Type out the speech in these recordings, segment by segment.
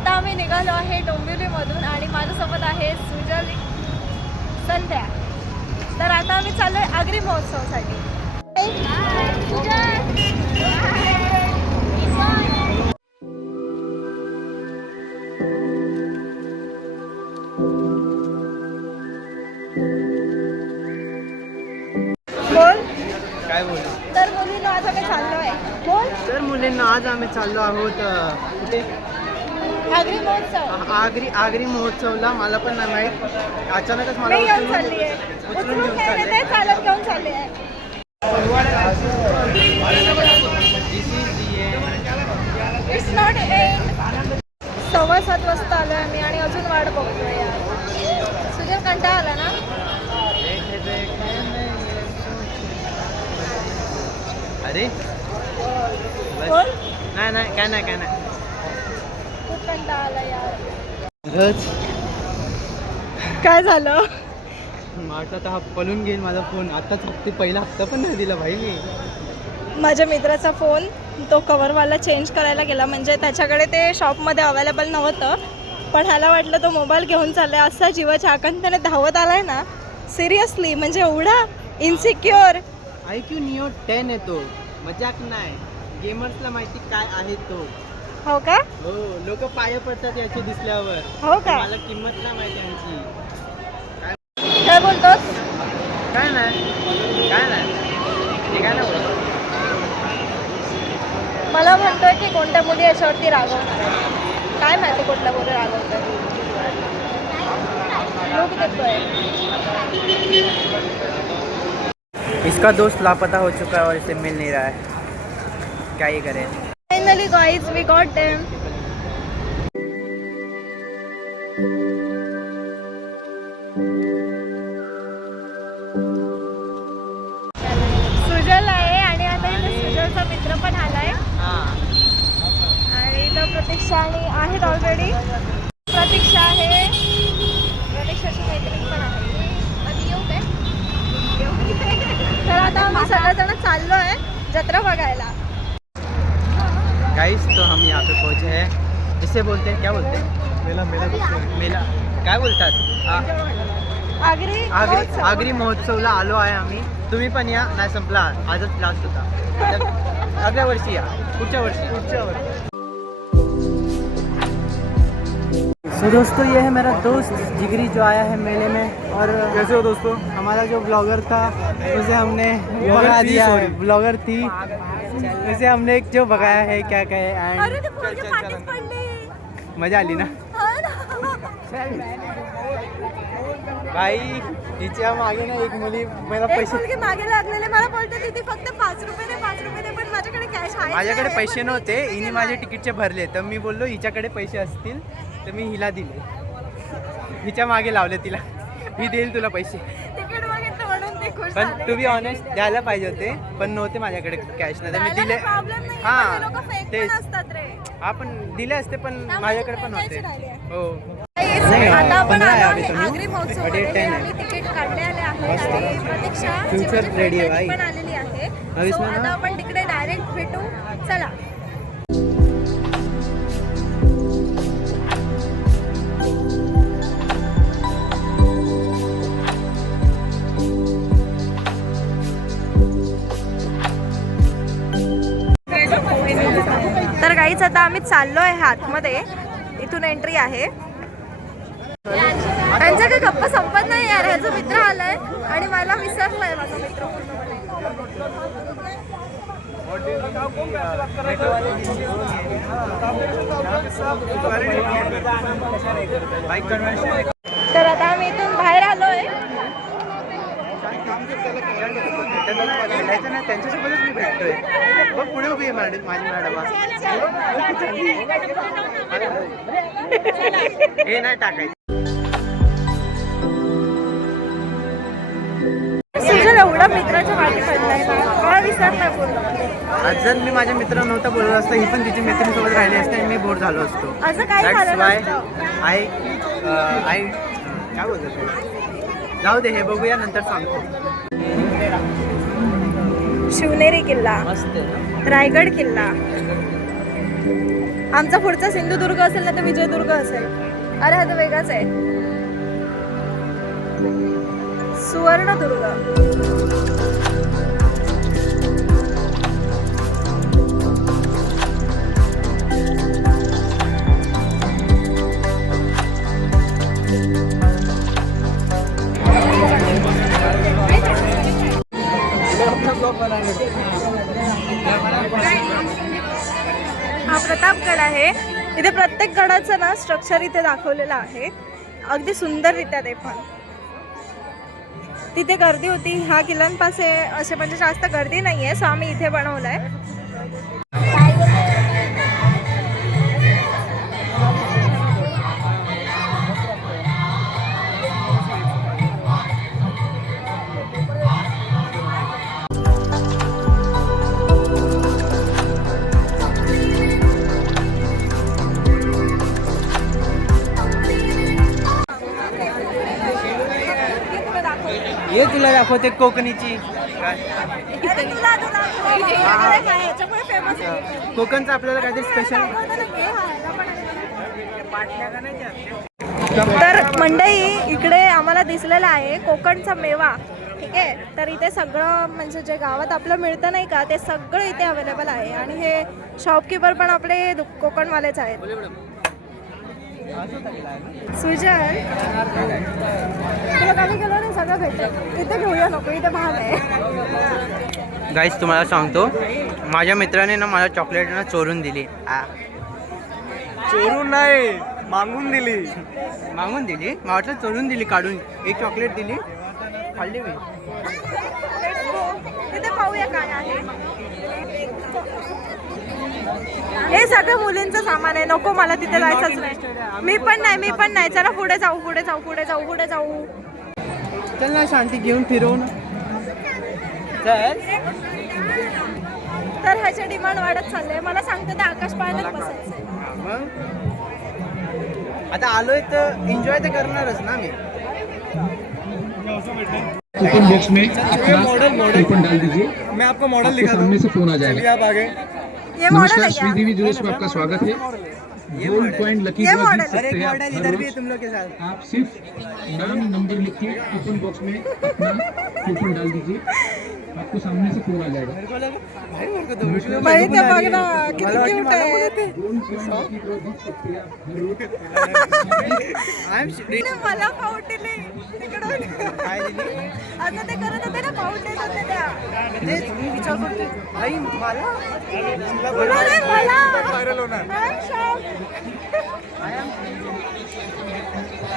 आता आम्ही निघालो आहे डोंबिवलीमधून आणि माझ्यासोबत आहे सुजल, संध्या. तर आता आम्ही चाललोय आगरी महोत्सवासाठी. बोल काय बोल. तर मुलींना आज आम्ही चाललोय. बोल. तर मुलींना आज आम्ही चाललो आहोत कुठे? आगरी महोत्सव. आगरी महोत्सवला. मला पण नाही माहीत, अचानकच मला मी घेऊन चालली आहे. उचलून घेऊन चालले. ते चालत घेऊन चालले आहे. It's not end. 7:15 वाजता आलोय आम्ही आणि अजून वाट बघतोय यार. सुजल कंटाळा आला ना? अरे बोल. नाही काय नाही खूप कंटाळा आला यार. खरंच काय झालं? आता तर हा पळून घेईल माझा फोन. आताच ते पहिला हप्ता पण नाही दिला भाई मी. माझ्या मित्राचा फोन तो कवरवाला चेंज करायला गेला, म्हणजे त्याच्याकडे ते शॉपमध्ये अवेलेबल नव्हतं. पण ह्याला वाटलं तो मोबाईल घेऊन चाललाय. असा जीवाच्या आकांताने धावत आलाय ना, सिरियसली. म्हणजे एवढा इन्सिक्युअर. IQ Neo 10 येतो, मजाक नाही. गेमर्सला माहिती काय आहे तो. हो का? हो, लोक पाया पडतात याची दिसल्यावर. हो का? मला किंमत नाही माहिती यांची. काय बोलतोस? काय नाही ठीक आहे ना. मला म्हणतोय की कोणत्या मुली याच्यावरती रागवणार आहे. काय माहिती कुठल्या मुली रागवतात. लोक देतोय. इसका दोस्त लापता हो चुका है और इसे मिल नहीं रहा है, क्या ही करें. Finally guys we got them. Sujal आहे आणि आता इथे सुजलचा मित्र पण आलाय आणि इथं प्रतीक्षा आणि आहेत ऑलरेडी. प्रतीक्षा आहे, प्रतीक्षाची मैत्रीण पण आहे. तर आता आम्ही सगळेजण चाललोय जत्रा बघायला. गाइस तो हम यहाँ पे पहुँचे हैं. जिससे बोलते हैं, क्या बोलते हैं? मेला काय बोलतात? आगरी महोत्सवला आलो आहे आम्ही. तुम्ही पण या. नाही संपला, आजच लास्ट होता. अगल्या वर्षी या, पुढच्या वर्षी. तो दोस्तों ये है मेरा दोस्त जिगरी जो आया है मेले में. और कैसे हो दोस्तों? हमारा जो ब्लॉगर था उसे हमने भगा दिया है. ब्लॉगर थी उसे हमने एक जो भगाया है, क्या कहे. मजा आली ना भाई. तिच्या मागे ना एक मुली मला पैसे मागे लागलेले. मला बोलते तिथे फक्त 5 रुपये दे, पण माझ्याकडे कॅश आहे. माझ्याकडे पैसे नव्हते. हिने माझे तिकीटचे भरले, तर मी बोललो हिच्याकडे पैसे असतील तर मी हिला दिले. हिच्या मागे लावले तिला, ही देईल तुला पैसे. तिकीट बघितलं म्हणून ते खुश पण झाले. टू बी ऑनेस्ट द्यायला पाहिजे होते, पण नव्हते माझ्याकडे कॅश. नाही तर मी दिले. हां तेच. हा पण दिले असते, पण माझ्याकडे पण होते. हो. आता आपण आलो आहे आगरी महोत्सवमध्ये आणि तिकीट काढलेले आहे आणि प्रतीक्षा फ्युचर रेडी आहे भाई. पण आलेली आहे. अविस्मरणीय. So, आता आपण तिकडे डायरेक्ट भेटू. चला. तर गाईच आता आम्ही चाललो आहे आतमध्ये. इथून एंट्री आहे. त्यांचा काही गप्पा संपत नाही यार. ह्याचा मित्र आलाय आणि मला विसरलाय माझा मित्र तर आता आम्ही इथून बाहेर आलोय. त्यांच्यासोबतच मी भेटतोय. बघ पुढे उभी आहे माझी मॅडम. हे नाही टाकायचं. सुजल एवढा मित्राच्या मागे पडलाय ना, मला विसरलाय पूर्ण. आज जर मी माझ्या मित्र नव्हता बोललो असतो, ही पण तिची मैत्रिणीसोबत राहिली असते आणि मी बोर झालो असतो. असं काय झालं नसतं. आय काय बोलतो. जाऊ दे, हे बघूया नंतर सांगतो. शिवनेरी किल्ला, मस्त आहे. रायगड किल्ला, आमचा पुढचा सिंधुदुर्ग असेल ना तर विजयदुर्ग असेल. अरे हा तर वेगळाच आहे. सुवर्णदुर्ग. हा प्रतापगड आहे. इथे प्रत्येक गडाचं ना स्ट्रक्चर इथे दाखवलेलं आहे, अगदी सुंदररित्या. ते पण तिथे गर्दी होती, ह्या किल्ल्यांपासे असे म्हणजे जास्त गर्दी नाही आहे, सो आम्ही इथे बनवलंय. ये तुला दाखवते कोकणीची. कोकणचं आपल्याला काहीतरी स्पेशल. तर मंडई इकडे आम्हाला दिसलेला आहे कोकणचा मेवा. ठीक आहे, तर इथे सगळं म्हणजे जे गावात आपलं मिळतं नाही का, ते सगळं इथे अवेलेबल आहे. आणि हे शॉपकीपर पण आपले कोकणवालेच आहेत. सुजल तुला कमी केलं नाही, सगळं भेटत इथे. घेऊया नको, इथे महाग आहे. गाईस तुम्हाला सांगतो, माझ्या मित्राने ना मला चॉकलेट ना चोरून दिली. चोरून नाही, मागून दिली. मागून दिली? मला वाटलं चोरून दिली, काढून एक चॉकलेट दिली, खाल्ली मी. तिथे पाहूया काय आहे. हे सगळं मुलींचं सामान आहे, नको मला तिथे जायचंच नाही. मी पण नाही. चला पुढे जाऊ. चल ना शांती, घेऊन फिरवून. तर ह्याचे डिमांड वाढत चालले. मला सांगते ते आकाश पाळण्यात बसायचंय. मग आता आलोय तर एन्जॉय तर करणारच ना मी. कूपन बॉक्स में अपना कूपन डाल दीजिए. मैं आपको मॉडल आपके दिखा सामने से फोन आ चलिए जाएगा. आप आगे. ये मॉडल नमस्कार, है क्या? श्रीदेवी ज्वेलर्स में आपका स्वागत है. गोल्ड कॉइन लकी ये ड्रॉ मॉडल जीत है. अरे सकते एक हैं आप मॉडल हर इधर भी है रोज. तुम लोग के साथ. आप सिर्फ नाम नंबर लिखिए, कूपन बॉक्स में अपना कूपन डाल दीजिए. आपको सामने से फोन आ जाएगा. मेरे को लगा भाई, मेरे को 2 मिनट में बाई, बघून ते आली. बघ ना, किती मला वाटलं cute मला आहे. बोलत आहे. गोल्ड कॉइन लकी ड्रॉ जीत सकते हैं आप हर रोज. I am shit. तिने मला पाऊट दिली तिकडून. काय दिली? आता ते करत होते ना, पाऊट देत होते त्या. तेच मी विचार करतोय, भाई मला अरे मला व्हायरल होणार. I'm shocked.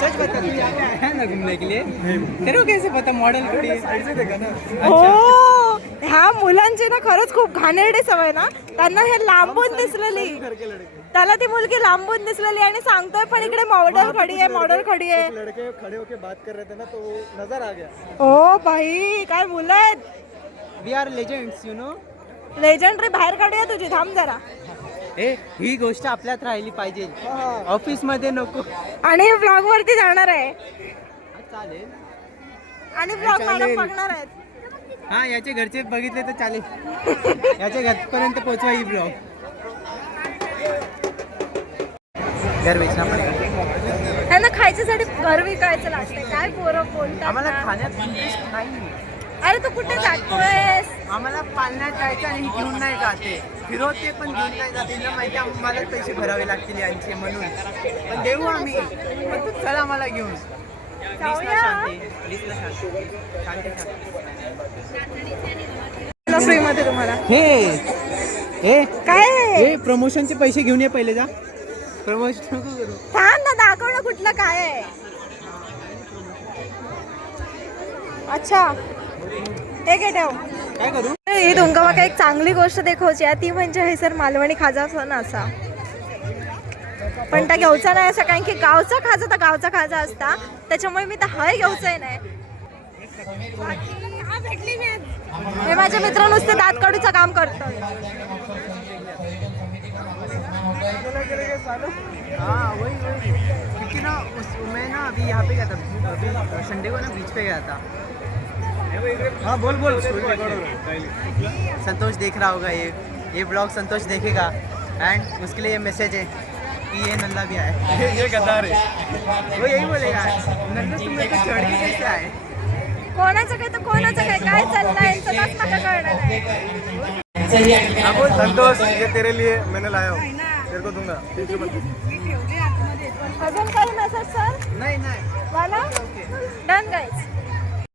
सच बता, तू यहाँ पे आया ना घूमने के लिए, तेरे को कैसे पता मॉडल कुठे आहे? ऐसे देखा ना. हो, ह्या मुलांची ना खरंच खूप घाणेरडी सवय ना. त्यांना हे लांबून दिसलेली, त्याला ती मुलगी लांबून दिसलेली आणि सांगतोय पण इकडे मॉडेल खडी आहे. लड़के खड़े होके बात कर रहे थे ना, तो वो नजर आ गया. ओ भाई, काय मुलं आहेत. We are legends, you know. Legendary बाहेर काढूया तुझी, थांब जरा. ही गोष्ट आपल्यात राहिली पाहिजे, ऑफिस मध्ये नको. आणि ब्लॉग वरती जाणार आहे चालेल. आणि ब्लॉग मला बघणार आहेत. हा, याचे घरचे बघितले तर चालेल. याच्या घरपर्यंत पोहोचवा ही ब्लॉग. घर वेचना पडेल. त्यांना खायच्यासाठी घर विकायचं लागतंय. काय पोरं बोलतात आम्हाला ना. खाण्यात इंटरेस्ट नाही. अरे तू कुठे जातोयस? आम्हाला पालण्यात जायचं आणि घेऊन नाही जाते, फिरवते पण घेऊन नाही जाते. तुला माहिती आहे, आम्हाला पैसे भरावे लागतील यांचे म्हणून, पण देऊ आम्ही. पण तू चल आम्हाला घेऊन. फ्री मध्ये तुम्हाला हे काय हे प्रमोशनचे पैसे घेऊन ये पहिले. जा प्रमोशन नको करू. थांब ना, दाखव ना कुठलं काय आहे. अच्छा, हे घे ठेव. काय करू? ही तुमका माका एक चांगली गोष्ट देखवची आहे, ती म्हणजे हे सर मालवणी खाजा असा. पण त्या घेऊचा नाही असं, कारण की गावचा खाजा तर गावचा खाजा असता, त्याच्यामुळे मी तर हाय घेऊचाही नाही. हे माझे मित्र नुसते दात काढूचं काम करतोय. हाँ वही क्योंकि ना मैं ना अभी यहाँ पे गया था, अभी संडे को ना बीच पे गया था. हाँ बोल. संतोष देख रहा होगा ये ब्लॉग, संतोष देखेगा. एंड उसके लिए ये मैसेज है कि ये नल्ला भी आए। ये गद्दार है। वो यही बोलेगा, नल्ला तुम मेरे को चढ़ के कैसे आए? कोणाचं काय तर कोणाचं काय चाललंय यांचं तास मला कळणार आहे. हाँ बोल संतोष, ये तेरे लिए मैंने लाया हूँ, तेरे को दूंगा 30 रुपये। अजून काही मेसेज सर नाही नाही मला डन गाईज.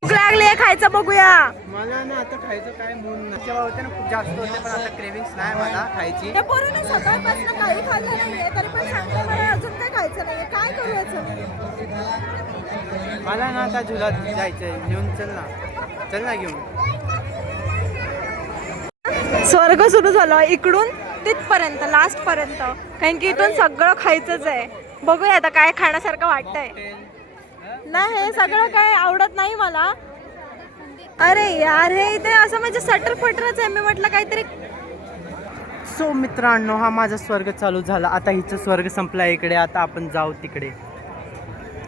भूक लागली आहे, खायचं बघूया. मला ना आता खायचं काय मूड जेव्हा होते ना खूप जास्त होते, पण आता क्रेविंग्स नाही मला खायची. त्या पोरीने सकाळपासून काही खाल्लं नाहीये तरी पण सांगते मला अजून काही खायचं नाहीये. काय करू याचं? मला ना आता झुलात जायचंय, घेऊन चल ना घेऊन. स्वर्ग सुरू झालं इकडून तिथपर्यंत लास्ट पर्यंत, कारण की इथून सगळं खायचंच आहे. बघूया आता काय खाण्यासारखं वाटतंय. नाही हे सगळं काय आवडत नाही मला. अरे यार हे इथे असं म्हणजे सटर फटरच आहे. मी म्हटलं काहीतरी. सो मित्रांनो, हा माझा स्वर्ग चालू झाला. आता हिचं स्वर्ग संपला इकडे, आता आपण जाऊ तिकडे.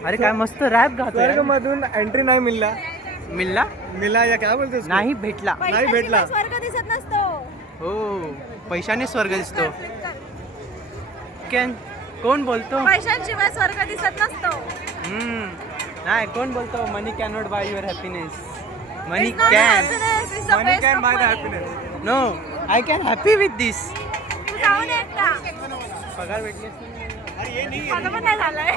अरे काय मस्त रॅप गातो. स्वर्ग मधून एंट्री नाही मिला या क्या बोलते उसको? नाही भेटला. नाही भेटला. स्वर्ग दिसत नसतो. हो पैशाने स्वर्ग दिसतो. कोण बोलतो? पैशांशिवाय स्वर्ग दिसत नसतो. नाही कोण बोलतो? Money can not buy your happiness. Money It's not can happiness, it's the Money waste can of buy the money. happiness. No I can happy with this. तू जाऊन एकटा. पगार भेटले माझं पण नाही झालंय.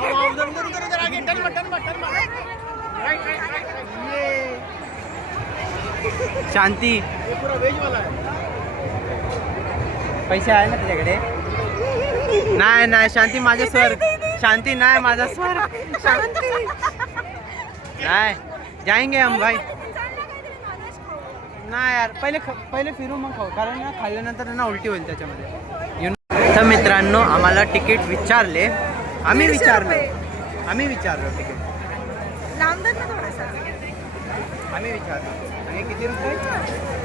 शांती. पैसे आहे ना तुझ्याकडे? नाही शांती माझा स्वर. शांती नाही माझा स्वर. शांती नाही. जाएंगे हम भाई. नाही यार पहिले फिरू मग खाऊ, कारण ना खाल्ल्यानंतर ना उलटी होईल त्याच्यामध्ये. तर मित्रांनो आम्हाला तिकीट विचारले. आम्ही विचारलो तिकीट. लांब धर ना थोडासा. आम्ही विचारलो. आणि किती रुपये?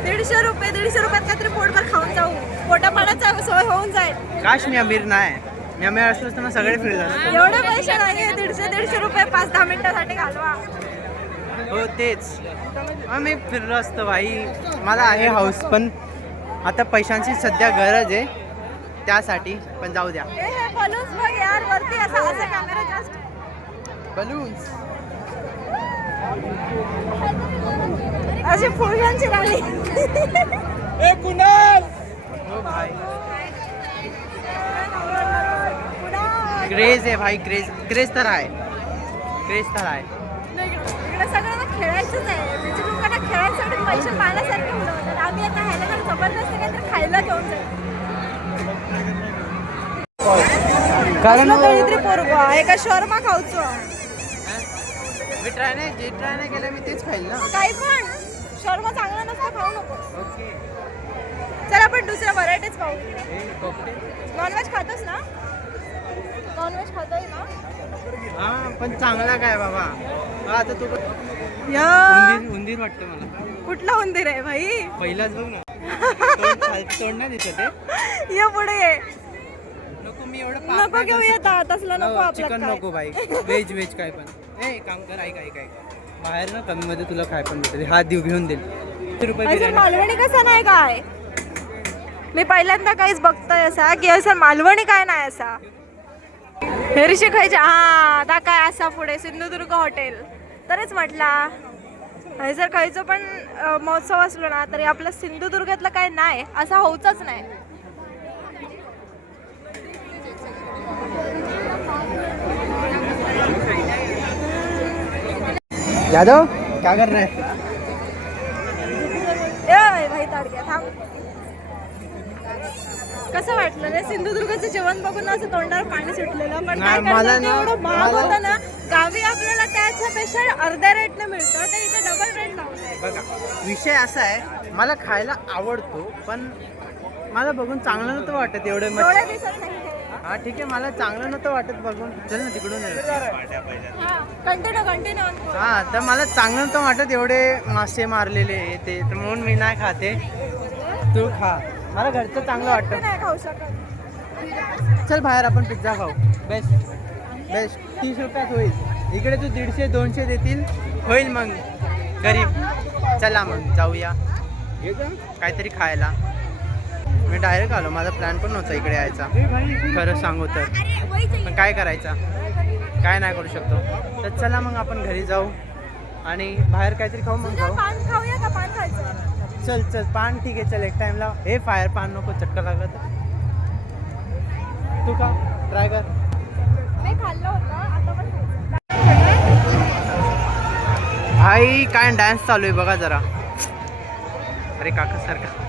150 रुपये. 150 रुपयात काहीतरी पोटभर खाऊन जाऊ. पोटापाण्याचा सोय होऊन जाईल. काश मी अमीर नाही. मी अमीर असलो असतो ना सगळे फिरलो असतो. एवढे पैसे नाहीये. 150 रुपये 5-10 मिनिटासाठी घालवा. हो तेच. मी फिरलो असतो भाई. मला आहे हाऊस, पण आता पैशांची सध्या गरज आहे त्यासाठी. पण जाऊ द्या. हे बलून्स बघ यार वरती असं कॅमेरा जस्ट. बलून्स. अशी फुलांची राणी. ए कुणाल, हो भाई क्रेज आहे भाई. क्रेज तर आहे. इकडे सगळ्यांना खेळायचंच आहे. म्हणजे लोकांना खेळायसाठी पैसे पाण्यासारखे उडवतात. आम्ही आता ह्याला तर जबरदस्ती काहीतरी खायला घेऊन जाऊ. कारण काहीतरी पोरगो आहे का शर्मा खाऊचो. मी ट्राय नाही केलं, मी तेच खाईल ना. काही पण शर्मा चांगला नसतं, खाऊ नको. ओके. चल आपण दुसऱ्या व्हरायटीज खाऊ. कॉकटेल. नॉनव्हेज खातोस ना? नॉनव्हेज खातोय ना? हा पण चांगला काय बाबा. आता तू या उंदीर वाटतं मला. कुठला उंदीर आहे भाई? पहिलाच बघ ना. तोंड नाही दिसत आहे. ये पुढे ये. नको मी एवढं नको घेऊ येतात असलं नको आपलं. चिकन नको भाई. व्हेज काय पण. ए काम कर. ऐक बाहेर ना कमी मध्ये तुला काय पण भेटेल. हात देऊ घेऊन देईल. असं मालवणी कसं नाही काय? मी पहिल्यांदा काहीच बघतोय असा की असं मालवणी काय नाही असा. हेरशी खायचे. हा आता काय असा पुढे सिंधुदुर्ग हॉटेल. तरीच म्हटला जर खायचं पण महोत्सव असलो ना तरी आपलं सिंधुदुर्गातलं काय नाही असं होऊच नाही. यादव क्या कर रहे हैं? ए भाई ताडक्या थांब. कसं वाटलं रे सिंधुदुर्गाचं जेवण बघून असं तोंडावर पाणी सुटलेलं. पण काय मला करणार ते ना- एवढं महाग मला- होतं ना. गावी आपल्याला त्याच्यापेक्षा अर्ध्या रेटने मिळतं. ते इथे डबल रेट लावलंय. बघा विषय असा आहे, मला खायला आवडतो पण मला बघून चांगलं नव्हतं वाटत एवढं. डोळे दिसत नाही ते. हा ठीक आहे, मला चांगलं नव्हतं वाटत बघून. चल ना तिकडून हा कंटिन्यू. हा तर मला चांगलं नव्हतं वाटत एवढे मासे मारलेले ते, तर म्हणून मी नाही खाते. तू खा. मला घरचं चांगलं वाटतं. नाही खाऊ शकत. चल बाहेर आपण पिझ्झा खाऊ. बेस्ट 30 रुपयात होईल. इकडे तू 150-200 देतील होईल मग गरीब. चला मग जाऊया काहीतरी खायला. मी डायरेक्ट आलो, माझा प्लॅन पण नव्हता इकडे यायचा खरं सांगू तर, पण काय करायचा, काय नाही करू शकतो. तर चला मग आपण घरी जाऊ आणि बाहेर काहीतरी खाऊ. मग जाऊ. पान खाऊया का? पान खायचं. चल चल पान ठीक आहे, चल एक टाइमला. हे फायर पान नको, चटका लागला तर. तू का ट्राय कर. मी खाल्लं होतं, आता पण खायचं. भाई काय डान्स चालू आहे बघा जरा. अरे काका सारखा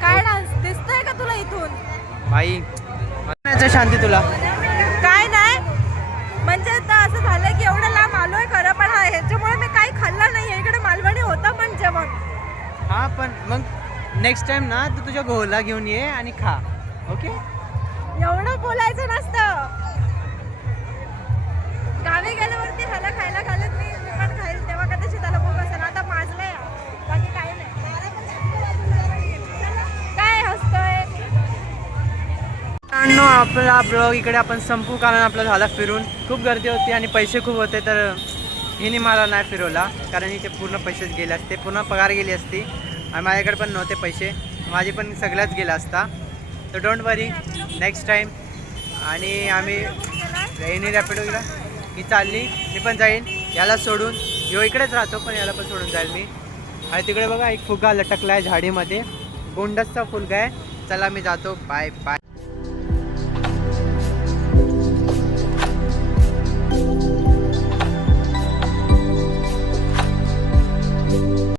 काय डान्स दिसतंय का तुला इथून? भाई शांती तुला. काय नाही म्हणजे आता असं झालं की एवढं लांब आलोय खरं, पण ह्याच्यामुळे मी काही खाल्लं नाही. इकडे मालवणी होतं पण जेवण. हा पण मग नेक्स्ट टाइम ना तू तुझ्या घोला घेऊन ये आणि खा. ओके. एवढं बोलायचं नसतं. गावी गेल्यावरती ह्याला खायला घालत नाही, मी पण खाईल तेव्हा कदाचित त्याला भूक असेल. आता माजलंय बाकी काही नाही. काय हसतोय? आपला ब्लॉग इकडे आपण संपू, कारण आपला झाला फिरून. खूप गर्दी होती आणि पैसे खूप होते, तर हिने मला नाही फिरवला कारण इथे पूर्ण पैसेच गेले असते, पूर्ण पगार गेली असती आणि माझ्याकडे पण नव्हते पैसे, माझे पण सगळ्याच गेला असता. तर डोंट वरी, नेक्स्ट टाईम. आणि आम्ही हिने रॅपिडो गेला, ही चालली, मी पण जाईन याला सोडून. ह्यो इकडेच राहतो पण याला पण सोडून जाईल मी. आणि तिकडे बघा एक फुगा लटकला आहे झाडीमध्ये, गोंडसचा फुलगा आहे. चला मी जातो, बाय बाय.